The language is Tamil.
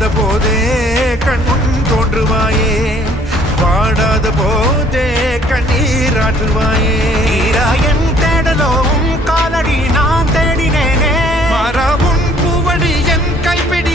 வாடாத போதே கண்முன் தோன்றுவாயே, வாடாத போதே கண்ணீராற்றுவாயே. என் தேடலோ உன் காலடி நான் தேடினேனே, மாறாவும் பூவடி என் கைப்பிடி